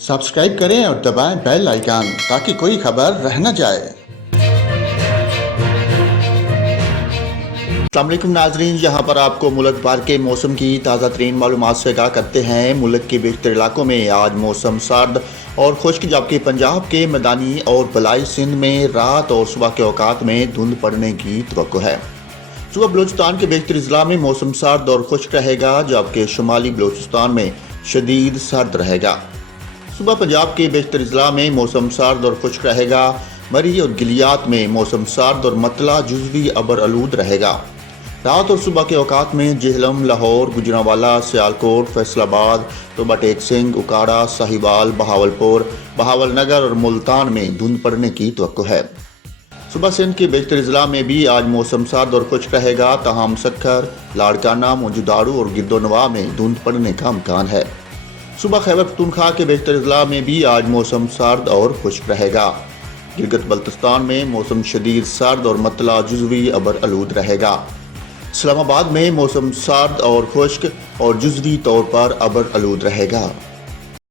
Subscribe करें और दबाएं बेल आइकन ताकि कोई खबर रह न जाए। अस्सलाम वालेकुम नाजरीन, यहाँ पर आपको मुल्क भर के मौसम की ताज़ा तरीन मालूमात से आगाह करते हैं। मुल्क के बेशतर इलाकों में आज मौसम सर्द और खुश्क, जबकि पंजाब के मैदानी और बलाई सिंध में रात और सुबह के औकात में धुंध पड़ने की तवक्को है। सुबह बलूचिस्तान के बेशतर अजला में मौसम सर्द और खुश्क रहेगा, जबकि शुमाली बलूचिस्तान में शदीद सर्द रहेगा। सुबह पंजाब के बेशतर अजला में मौसम सर्द और खुश्क रहेगा। मरी और गिलियात में मौसम सर्द और मतला जुज़वी अबर आलूद रहेगा। रात और सुबह के औकात में जेहलम, लाहौर, गुजरांवाला, सियालकोट, फैसलाबाद, तोबा टेक सिंह, उकाड़ा, साहिवाल, बहावलपुर, बहावलनगर और मुल्तान में धुंध पड़ने की तवक्को है। सुबह सिंध के बेशतर अजला में भी आज मौसम सर्द और खुश्क रहेगा, तहाम सक्खर, लाड़काना, मौजूदारू और गिरदोनवा में धुंध पड़ने का इम्कान है। सुबह खैबर पख्तूनख्वा के बेशतर अजला में भी आज मौसम सर्द और खुश्क रहेगा। गिलगित बल्तिस्तान में मौसम शदीद सर्द और मतला जुज़वी अबर आलूद रहेगा। इस्लामाबाद में मौसम सर्द और खुश्क और जुज़वी तौर पर अबर आलूद रहेगा।